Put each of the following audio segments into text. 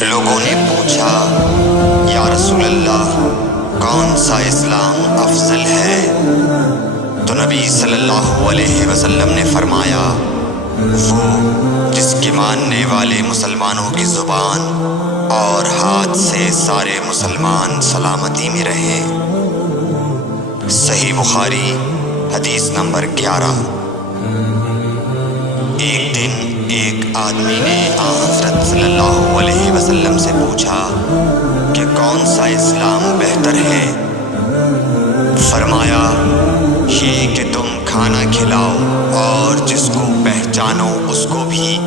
لوگوں نے پوچھا یا رسول اللہ کون سا اسلام افضل ہے؟ تو نبی صلی اللہ علیہ وسلم نے فرمایا وہ جس کے ماننے والے مسلمانوں کی زبان اور ہاتھ سے سارے مسلمان سلامتی میں رہیں۔ صحیح بخاری حدیث نمبر 11۔ ایک دن ایک آدمی نے حضرت صلی اللہ علیہ وسلم سے پوچھا کہ کون سا اسلام بہتر ہے؟ فرمایا یہ کہ تم کھانا کھلاؤ اور جس کو پہچانو اس کو بھی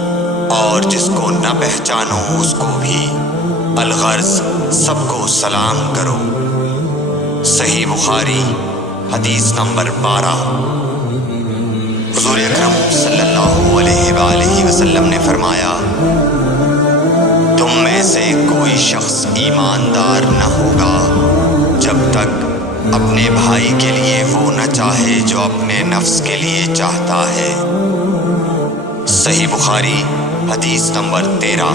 اور جس کو نہ پہچانو اس کو بھی، الغرض سب کو سلام کرو۔ صحیح بخاری حدیث نمبر 12۔ حضور اکرم صلی اللہ علیہ وآلہ وسلم نے فرمایا تم میں سے کوئی شخص ایماندار نہ ہوگا جب تک اپنے بھائی کے لیے وہ نہ چاہے جو اپنے نفس کے لیے چاہتا ہے۔ صحیح بخاری حدیث نمبر 13۔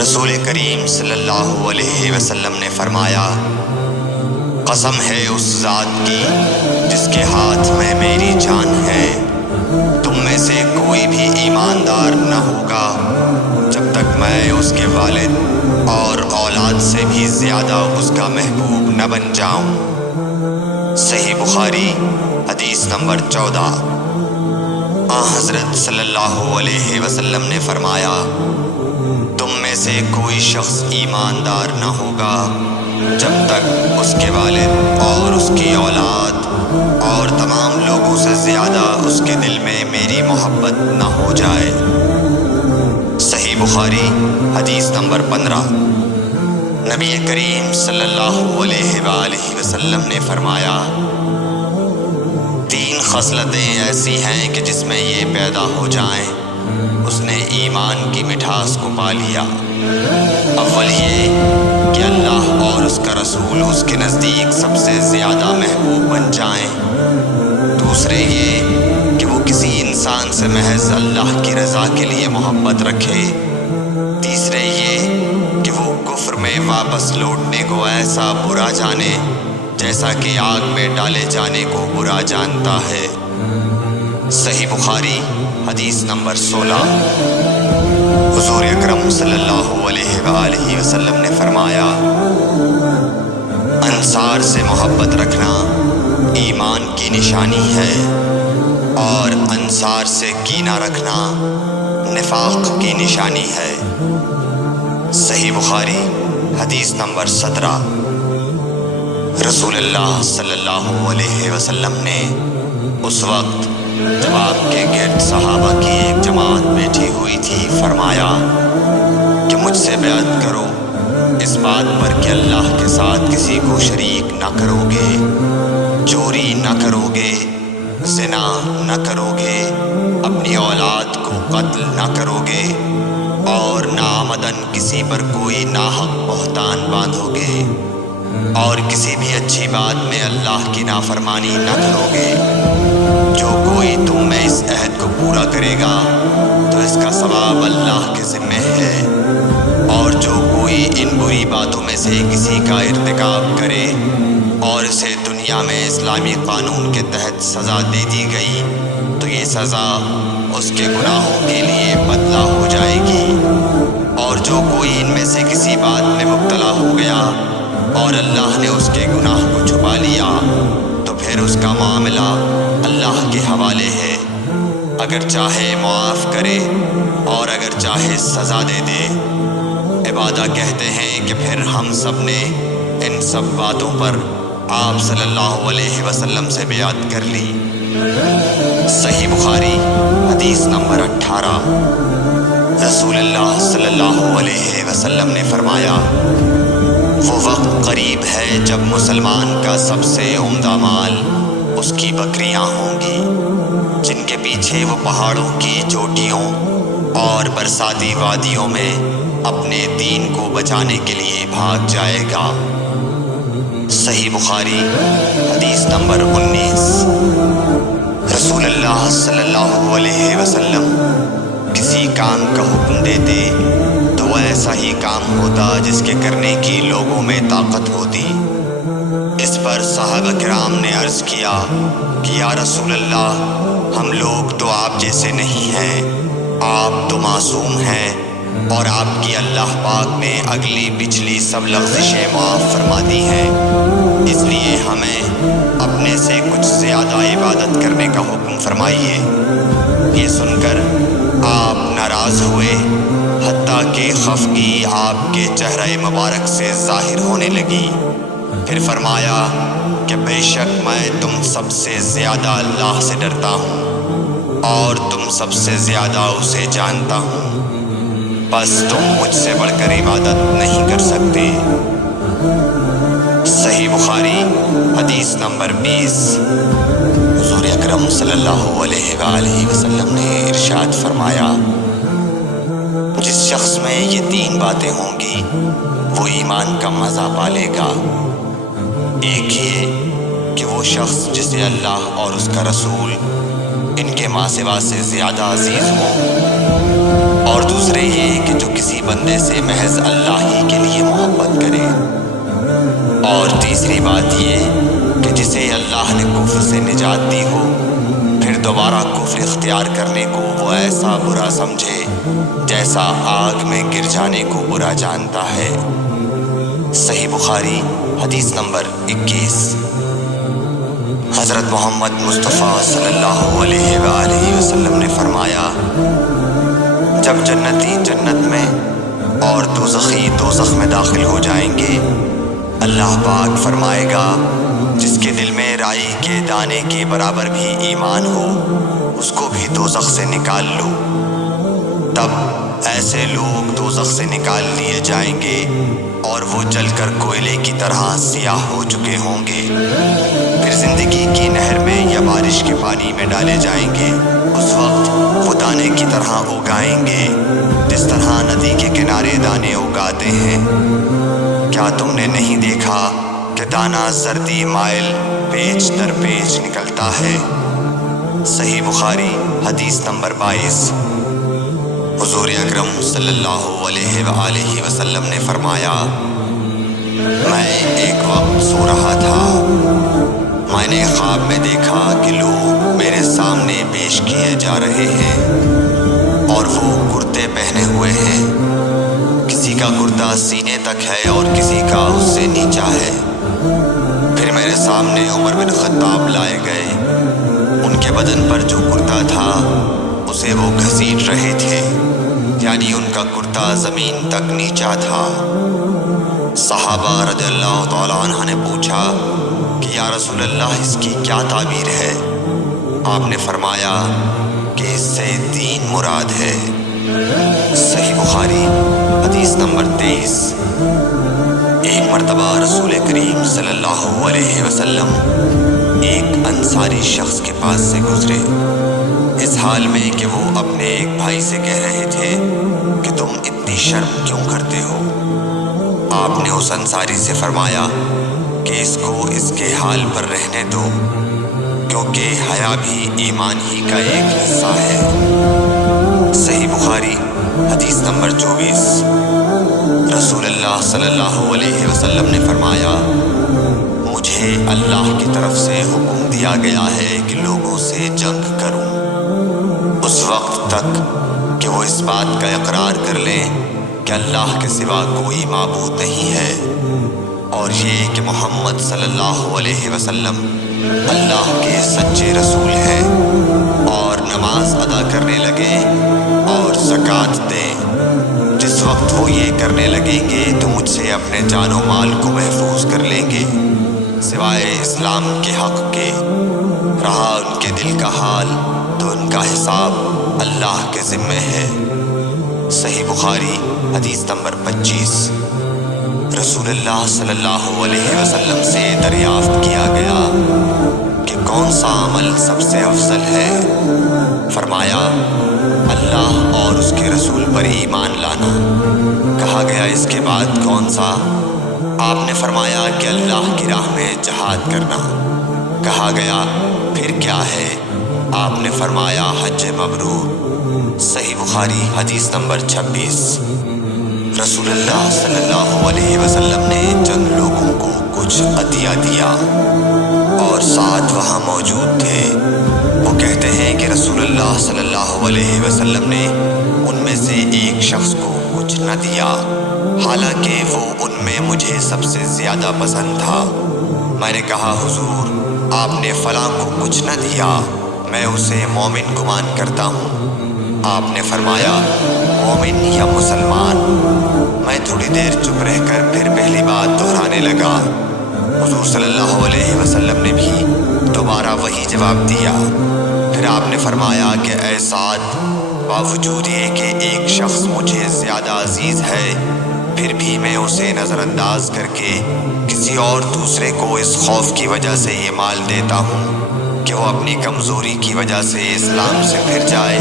رسول کریم صلی اللہ علیہ وسلم نے فرمایا قسم ہے اس ذات کی جس کے ہاتھ میں میری جان ہے، تم میں سے کوئی بھی ایماندار نہ ہوگا جب تک میں اس کے والد اور اولاد سے بھی زیادہ اس کا محبوب نہ بن جاؤں۔ صحیح بخاری حدیث نمبر 14۔ حضرت صلی اللہ علیہ وسلم نے فرمایا تم میں سے کوئی شخص ایماندار نہ ہوگا جب تک اس کے والد اور اس کی اولاد اور تمام لوگوں سے زیادہ اس کے دل میں میری محبت نہ ہو جائے۔ صحیح بخاری حدیث نمبر 15۔ نبی کریم صلی اللہ علیہ وآلہ وسلم نے فرمایا 3 خصلتیں ایسی ہیں کہ جس میں یہ پیدا ہو جائیں اس نے ایمان کی مٹھاس کو پا لیا۔ اول یہ کہ اللہ اور اس کا رسول اس کے نزدیک سب سے زیادہ محبوب بن جائیں۔ دوسرے یہ کہ وہ کسی انسان سے محض اللہ کی رضا کے لیے محبت رکھے۔ تیسرے یہ کہ وہ کفر میں واپس لوٹنے کو ایسا برا جانے جیسا کہ آگ میں ڈالے جانے کو برا جانتا ہے۔ صحیح بخاری حدیث نمبر 16۔ حضور اکرم صلی اللہ علیہ وآلہ وسلم نے فرمایا انصار سے محبت رکھنا ایمان کی نشانی ہے اور انصار سے کینہ رکھنا نفاق کی نشانی ہے۔ صحیح بخاری حدیث نمبر 17۔ رسول اللہ صلی اللہ علیہ وسلم نے اس وقت جب آپ کے گرد صحابہ کی ایک جماعت بیٹھی ہوئی تھی فرمایا کہ مجھ سے بیعت کرو اس بات پر کہ اللہ کے ساتھ کسی کو شریک نہ کرو گے، چوری نہ کرو گے، زنا نہ کرو گے، اپنی اولاد کو قتل نہ کرو گے اور ناعمدن کسی پر کوئی ناحق بہتان باندھو گے اور کسی بھی اچھی بات میں اللہ کی نافرمانی نہ کرو گے۔ جو کوئی تم میں اس عہد کو پورا کرے گا تو اس کا ثواب اللہ کے ذمہ ہے، اور جو کوئی ان بری باتوں میں سے کسی کا ارتکاب کرے اور اسے دنیا میں اسلامی قانون کے تحت سزا دے دی گئی تو یہ سزا اس کے گناہوں کے لیے بدلہ ہو جائے گی، اور جو کوئی ان میں سے کسی بات میں مبتلا ہو گیا اور اللہ نے اس کے گناہ کو چھپا لیا تو پھر اس کا معاملہ اللہ کے حوالے ہے، اگر چاہے معاف کرے اور اگر چاہے سزا دے دے۔ عبادہ کہتے ہیں کہ پھر ہم سب نے ان سب باتوں پر آپ صلی اللہ علیہ وسلم سے بیعت کر لی۔ صحیح بخاری حدیث نمبر 18۔ رسول اللہ صلی اللہ علیہ وسلم نے فرمایا وہ وقت قریب ہے جب مسلمان کا سب سے عمدہ مال اس کی بکریاں ہوں گی جن کے پیچھے وہ پہاڑوں کی چوٹیوں اور برساتی وادیوں میں اپنے دین کو بچانے کے لیے بھاگ جائے گا۔ صحیح بخاری حدیث نمبر 19۔ رسول اللہ صلی اللہ علیہ وسلم کسی کام کا حکم دیتے تو وہ ایسا ہی کام ہوتا جس کے کرنے کی لوگوں میں طاقت ہوتی۔ اس پر صحابہ کرام نے عرض کیا کہ یا رسول اللہ، ہم لوگ تو آپ جیسے نہیں ہیں، آپ تو معصوم ہیں اور آپ کی اللہ پاک نے اگلی پچھلی سب لغزشیں معاف فرما دی ہیں، اس لیے ہمیں اپنے سے کچھ زیادہ عبادت کرنے کا حکم فرمائیے۔ یہ سن کر آپ ناراض ہوئے، حتیٰ کہ خفگی آپ کے چہرہ مبارک سے ظاہر ہونے لگی۔ پھر فرمایا کہ بے شک میں تم سب سے زیادہ اللہ سے ڈرتا ہوں اور تم سب سے زیادہ اسے جانتا ہوں، بس تم مجھ سے بڑھ کر عبادت نہیں کر سکتے۔ صحیح بخاری حدیث نمبر 20۔ حضور اکرم صلی اللہ علیہ وآلہ وسلم نے ارشاد فرمایا، جس شخص میں یہ 3 باتیں ہوں گی وہ ایمان کا مزہ پالے گا۔ ایک یہ کہ وہ شخص جسے اللہ اور اس کا رسول ان کے ماں سوا سے زیادہ عزیز ہوں، اور دوسرے یہ کہ جو کسی بندے سے محض اللہ ہی کے لیے محبت کرے، اور تیسری بات یہ کہ جسے اللہ نے کفر سے نجات دی ہو، پھر دوبارہ کفر اختیار کرنے کو وہ ایسا برا سمجھے جیسا آگ میں گر جانے کو برا جانتا ہے۔ صحیح بخاری حدیث نمبر 21۔ حضرت محمد مصطفیٰ صلی اللہ علیہ وآلہ وسلم نے فرمایا، جب جنتی جنت میں اور دوزخی دوزخ میں داخل ہو جائیں گے، اللہ پاک فرمائے گا جس کے دل میں رائی کے دانے کے برابر بھی ایمان ہو، اس کو بھی دوزخ سے نکال لو۔ تب ایسے لوگ دوزخ سے نکال لیے جائیں گے اور وہ جل کر کوئلے کی طرح سیاہ ہو چکے ہوں گے، پھر زندگی کی نہر میں یا بارش کے پانی میں ڈالے جائیں گے۔ اس وقت وہ دانے کی طرح اگائیں گے جس طرح ندی کے کنارے دانے اگاتے ہیں۔ کیا تم نے نہیں دیکھا کہ دانہ زردی مائل پیچ در پیچ نکلتا ہے؟ صحیح بخاری حدیث نمبر 22۔ حضور اکرم صلی اللہ علیہ وآلہ وسلم نے فرمایا، میں ایک وقت سو رہا تھا، میں نے خواب میں دیکھا کہ لوگ میرے سامنے پیش کیے جا رہے ہیں اور وہ کرتے پہنے ہوئے ہیں، کسی کا کرتا سینے تک ہے اور کسی کا اس سے نیچا ہے۔ پھر میرے سامنے عمر بن خطاب لائے گئے، ان کے بدن پر جو کرتا تھا اسے وہ گھسیٹ رہے تھے، یعنی ان کا کرتا زمین تک نیچا تھا۔ صحابہ رضی اللہ تعالیٰ عنہ نے پوچھا کہ یا رسول اللہ اس کی کیا تعبیر ہے؟ آپ نے فرمایا کہ اس سے دین مراد ہے۔ صحیح بخاری حدیث نمبر 23۔ ایک مرتبہ رسول کریم صلی اللہ علیہ وسلم ایک انصاری شخص کے پاس سے گزرے، اس حال میں کہ وہ اپنے ایک بھائی سے کہہ رہے تھے کہ تم اتنی شرم کیوں کرتے ہو؟ آپ نے اس انصاری سے فرمایا کہ اس کو اس کے حال پر رہنے دو، کیونکہ حیا بھی ایمان ہی کا ایک حصہ ہے۔ صحیح بخاری حدیث نمبر 24۔ رسول اللہ صلی اللہ علیہ وسلم نے فرمایا، مجھے اللہ کی طرف سے حکم دیا گیا ہے کہ لوگوں سے جنگ کروں اس وقت تک کہ وہ اس بات کا اقرار کر لیں کہ اللہ کے سوا کوئی معبود نہیں ہے، اور یہ کہ محمد صلی اللہ علیہ وسلم اللہ کے سچے رسول ہیں، اور نماز ادا کرنے لگے اور زکوٰۃ دیں۔ جس وقت وہ یہ کرنے لگیں گے تو مجھ سے اپنے جان و مال کو محفوظ کر لیں گے، سوائے اسلام کے حق کے۔ رہا ان کے دل کا حال تو ان کا حساب اللہ کے ذمے ہے۔ صحیح بخاری حدیث نمبر 25۔ رسول اللہ صلی اللہ علیہ وسلم سے دریافت کیا گیا کہ کون سا عمل سب سے افضل ہے؟ فرمایا، اللہ اور اس کے رسول پر ایمان لانا۔ کہا گیا اس کے بعد کون سا؟ آپ نے فرمایا کہ اللہ کی راہ میں جہاد کرنا۔ کہا گیا پھر کیا ہے؟ آپ نے فرمایا حج مبرور۔ صحیح بخاری حدیث نمبر 26۔ رسول اللہ صلی اللہ علیہ وسلم نے چند لوگوں کو کچھ عطیہ دیا اور ساتھ وہاں موجود تھے۔ وہ کہتے ہیں کہ رسول اللہ صلی اللہ علیہ وسلم نے ان میں سے ایک شخص کو کچھ نہ دیا، حالانکہ وہ ان میں مجھے سب سے زیادہ پسند تھا۔ میں نے کہا حضور آپ نے فلاں کو کچھ نہ دیا، میں اسے مومن گمان کرتا ہوں۔ آپ نے فرمایا مومن یا مسلمان؟ میں تھوڑی دیر چپ رہ کر پھر پہلی بات دہرانے لگا۔ حضور صلی اللہ علیہ وسلم نے بھی دوبارہ وہی جواب دیا۔ پھر آپ نے فرمایا کہ اے سعد، باوجود یہ کہ ایک شخص مجھے زیادہ عزیز ہے، پھر بھی میں اسے نظر انداز کر کے کسی اور دوسرے کو اس خوف کی وجہ سے یہ مال دیتا ہوں کہ وہ اپنی کمزوری کی وجہ سے اسلام سے پھر جائے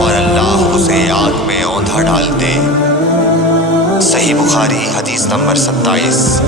اور اللہ اسے آگ میں اوندھا ڈال دے۔ صحیح بخاری حدیث نمبر 27۔